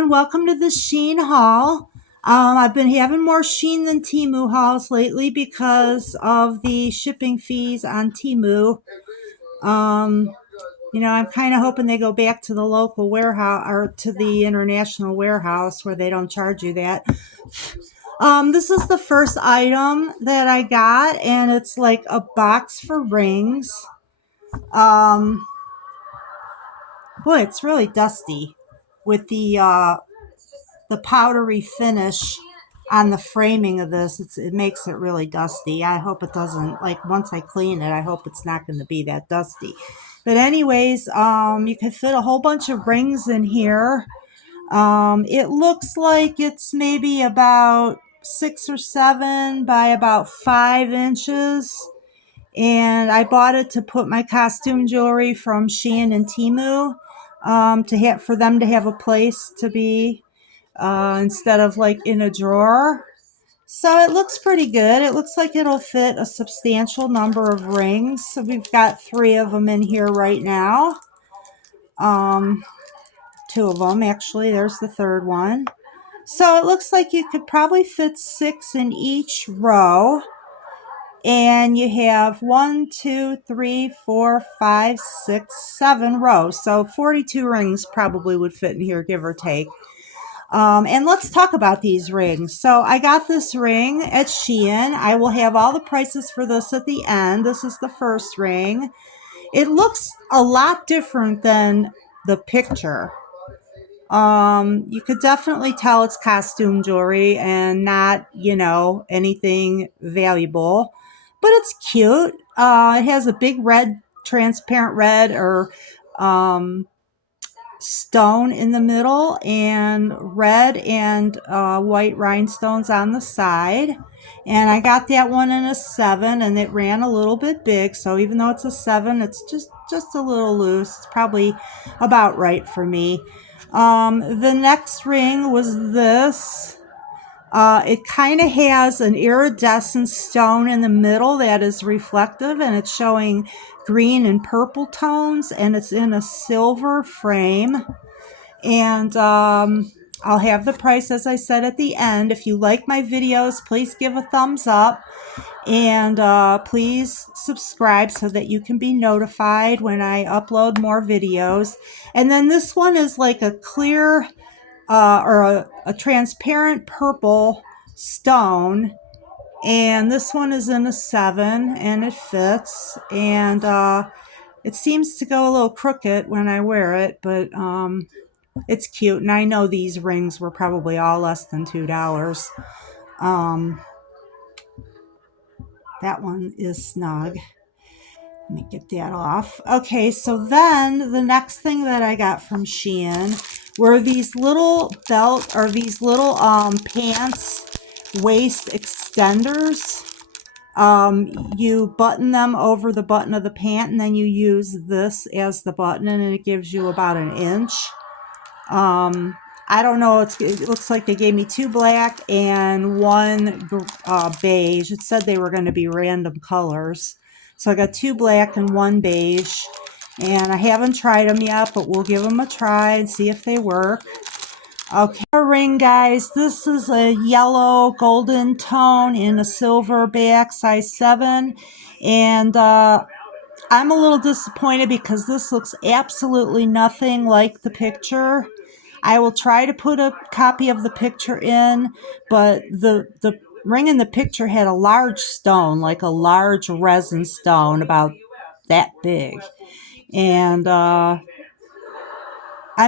everyone, welcome to the Shein haul. I've been having more Shein than Temu hauls lately because of the shipping fees on Temu. I'm kind of hoping they go back to the local warehouse or to the international warehouse where they don't charge you that. This is the first item that I got, and it's like a box for rings. Boy, it's really dusty with the powdery finish on the framing of this. It makes it really dusty. I hope it doesn't, like, once I clean it, I hope it's not going to be that dusty. But anyways, you can fit a whole bunch of rings in here. It looks like it's maybe about 6 or 7 by about 5 inches. And I bought it to put my costume jewelry from Shein and Temu, for them to have a place to be instead of like in a drawer. So it looks pretty good. It looks like it'll fit a substantial number of rings. So we've got 3 of them in here right now. 2 of them actually. There's the third one. So it looks like you could probably fit 6 in each row. And you have 1, 2, 3, 4, 5, 6, 7 rows. So 42 rings probably would fit in here, give or take. And let's talk about these rings. So I got this ring at Shein. I will have all the prices for this at the end. This is the first ring. It looks a lot different than the picture. You could definitely tell it's costume jewelry and not, anything valuable. But it's cute. It has a big red, transparent red or stone in the middle, and red and white rhinestones on the side. And I got that one in a 7, and it ran a little bit big. So even though it's a 7, it's just a little loose. It's probably about right for me. The next ring was this. It kind of has an iridescent stone in the middle that is reflective, and it's showing green and purple tones, and it's in a silver frame. And I'll have the price, as I said, at the end. If you like my videos, please give a thumbs up, and please subscribe so that you can be notified when I upload more videos. And then this one is like a clear or a transparent purple stone, and this one is in a 7, and it fits, and it seems to go a little crooked when I wear it, but it's cute. And I know these rings were probably all less than $2. That one is snug. Let me get that off. Okay, so then the next thing that I got from Shein were these little belt or these little pants waist extenders. You button them over the button of the pant, and then you use this as the button, and it gives you about an inch. I don't know. It looks like they gave me 2 black and 1 beige. It said they were going to be random colors. So I got 2 black and 1 beige. And I haven't tried them yet, but we'll give them a try and see if they work. Okay, our ring, guys. This is a yellow golden tone in a silver back, size 7. And I'm a little disappointed because this looks absolutely nothing like the picture. I will try to put a copy of the picture in, but the ring in the picture had a large stone, like a large resin stone, about that big. And I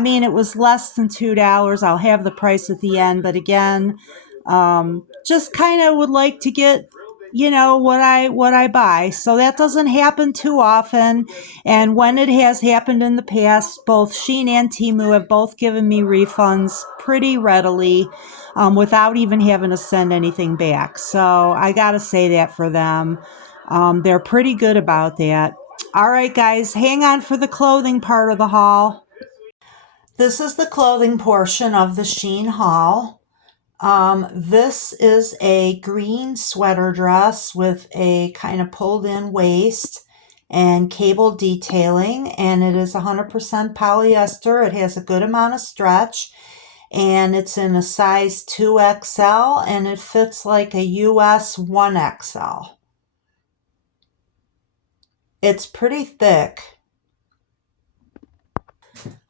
mean, it was less than $2. I'll have the price at the end, but again, just kind of would like to get, what I buy. So that doesn't happen too often. And when it has happened in the past, both Shein and Temu have both given me refunds pretty readily, without even having to send anything back. So I got to say that for them. They're pretty good about that. All right, guys, hang on for the clothing part of the haul. This is the clothing portion of the Shein haul. This is a green sweater dress with a kind of pulled in waist and cable detailing, and it is 100% polyester. It has a good amount of stretch, and it's in a size 2XL, and it fits like a US 1XL. It's pretty thick.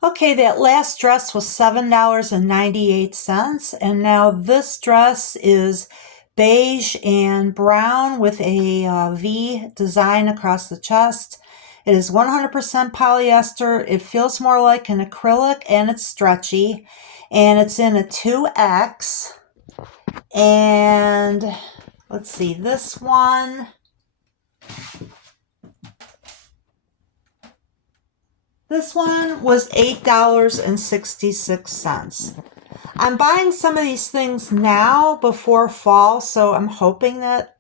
Okay, that last dress was $7.98, and now this dress is beige and brown with a V design across the chest. It is 100% polyester. It feels more like an acrylic, and it's stretchy, and it's in a 2X. And let's see, this one, was $8.66. I'm buying some of these things now before fall, so I'm hoping that,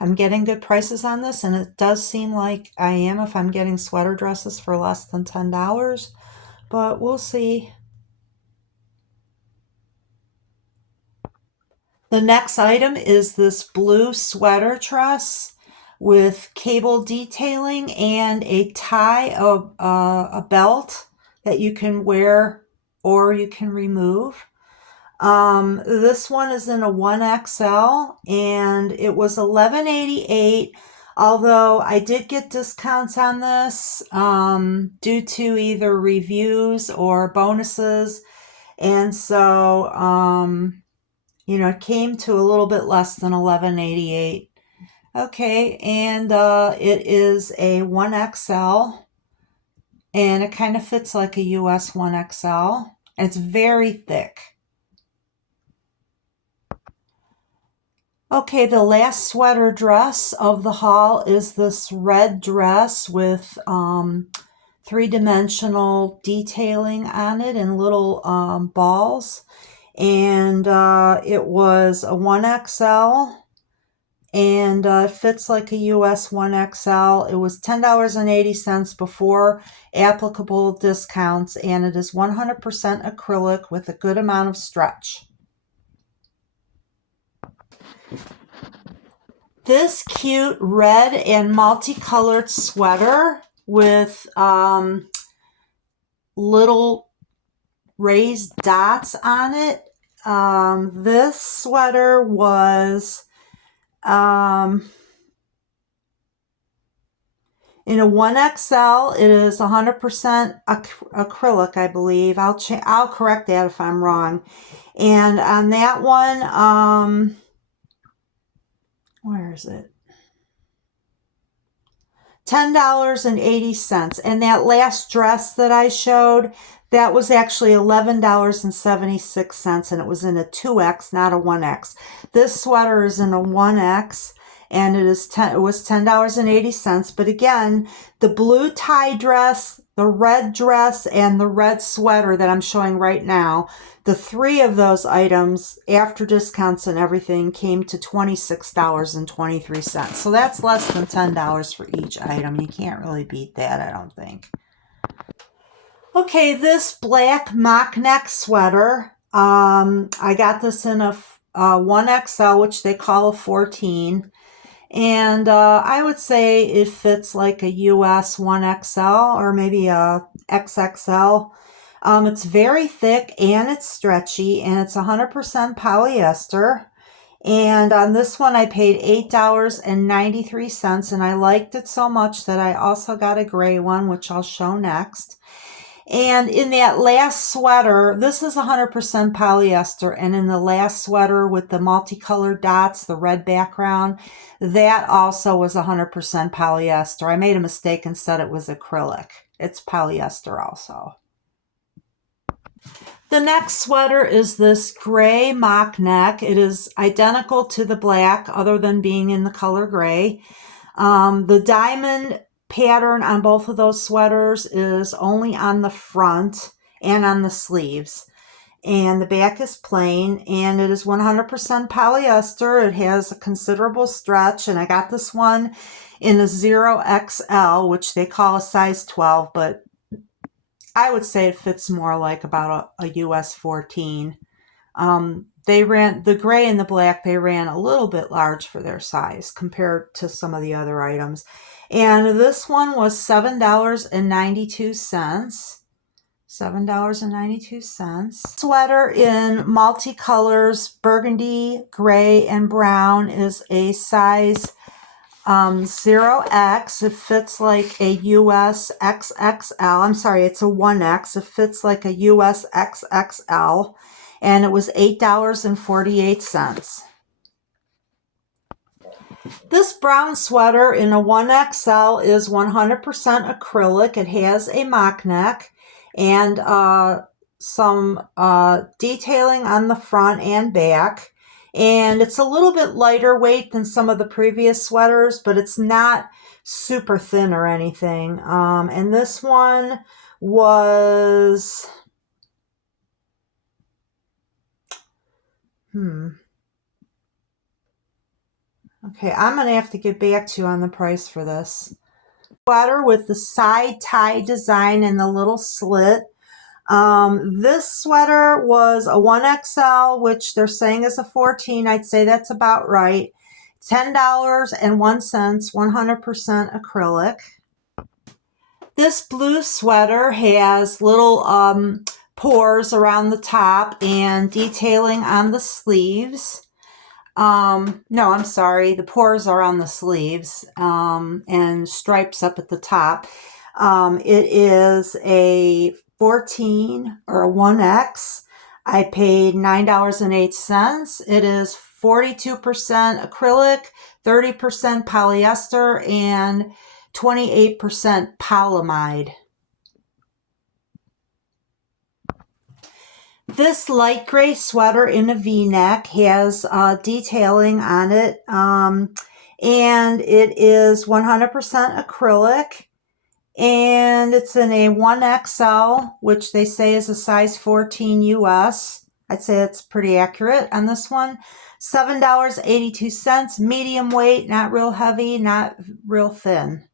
I'm getting good prices on this, and it does seem like I am if I'm getting sweater dresses for less than $10, but we'll see. The next item is this blue sweater dress with cable detailing and a tie of a belt that you can wear or you can remove. This one is in a 1XL, and it was $11.88. Although I did get discounts on this due to either reviews or bonuses, and so it came to a little bit less than $11.88. Okay, and it is a 1XL, and it kind of fits like a US 1XL. It's very thick. Okay, the last sweater dress of the haul is this red dress with three-dimensional detailing on it and little balls. And it was a 1XL, and it fits like a US 1XL. It was $10.80 before applicable discounts, and it is 100% acrylic with a good amount of stretch. This cute red and multicolored sweater with little raised dots on it. This sweater was in a 1XL. It is 100% acrylic, I believe. I'll correct that if I'm wrong. And on that one, where is it? $10.80. And that last dress that I showed, that was actually $11.76, and it was in a 2X, not a 1X. This sweater is in a 1X, and it was $10.80. But again, the blue tie dress, the red dress, and the red sweater that I'm showing right now, the three of those items, after discounts and everything, came to $26.23. So that's less than $10 for each item. You can't really beat that, I don't think. Okay, this black mock neck sweater, I got this in a 1XL, which they call a 14. And I would say it fits like a US 1XL or maybe a XXL. It's very thick and it's stretchy, and it's 100% polyester. And on this one, I paid $8.93, and I liked it so much that I also got a gray one, which I'll show next. And in that last sweater, this is 100% polyester, and in the last sweater with the multicolored dots, the red background, that also was 100% polyester. I made a mistake and said it was acrylic. It's polyester also. The next sweater is this gray mock neck. It is identical to the black, other than being in the color gray. The diamond pattern on both of those sweaters is only on the front and on the sleeves, and the back is plain, and it is 100% polyester. It has a considerable stretch, and I got this one in a 0XL, which they call a size 12, but I would say it fits more like about a US 14. They ran the gray and the black, they ran a little bit large for their size compared to some of the other items. And this one was $7.92. $7.92. Sweater in multicolors, burgundy, gray, and brown is a size 0X. It fits like a US XXL. I'm sorry, it's a 1X. It fits like a US XXL. And it was $8.48. This brown sweater in a 1XL is 100% acrylic. It has a mock neck and some detailing on the front and back. And it's a little bit lighter weight than some of the previous sweaters, but it's not super thin or anything. And this one was... Okay, I'm going to have to get back to you on the price for this. Sweater with the side tie design and the little slit. This sweater was a 1XL, which they're saying is a 14. I'd say that's about right. $10.01, 100% acrylic. This blue sweater has little pores around the top and detailing on the sleeves. No, I'm sorry. The pores are on the sleeves and stripes up at the top. It is a 14 or a 1X. I paid $9.08. It is 42% acrylic, 30% polyester, and 28% polyamide. This light gray sweater in a V-neck has detailing on it, and it is 100% acrylic, and it's in a 1XL, which they say is a size 14 US. I'd say that's pretty accurate on this one. $7.82, medium weight, not real heavy, not real thin.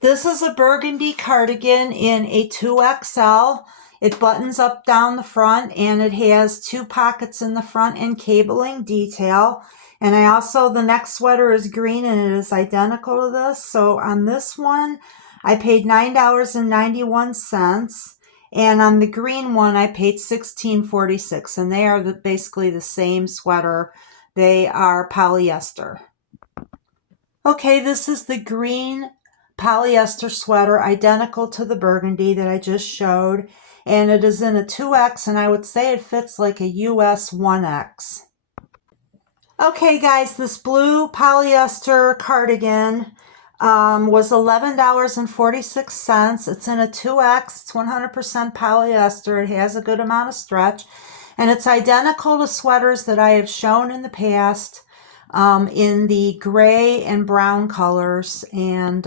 This is a burgundy cardigan in a 2XL. It buttons up down the front and it has 2 pockets in the front and cabling detail. And the next sweater is green and it is identical to this. So on this one, I paid $9.91. And on the green one, I paid $16.46. And they are basically the same sweater. They are polyester. Okay, this is the green polyester sweater, identical to the burgundy that I just showed. And it is in a 2X, and I would say it fits like a US 1X. Okay, guys, this blue polyester cardigan was $11.46. It's in a 2X. It's 100% polyester. It has a good amount of stretch. And it's identical to sweaters that I have shown in the past in the gray and brown colors. And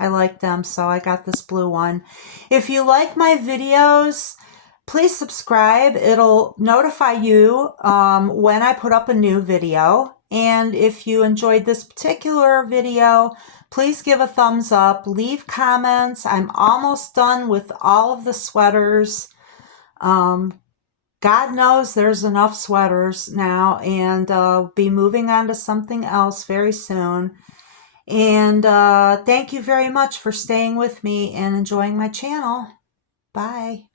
I like them, so I got this blue one. If you like my videos, please subscribe. It'll notify you when I put up a new video. And if you enjoyed this particular video, please give a thumbs up, leave comments. I'm almost done with all of the sweaters. God knows there's enough sweaters now, and be moving on to something else very soon. And thank you very much for staying with me and enjoying my channel. Bye.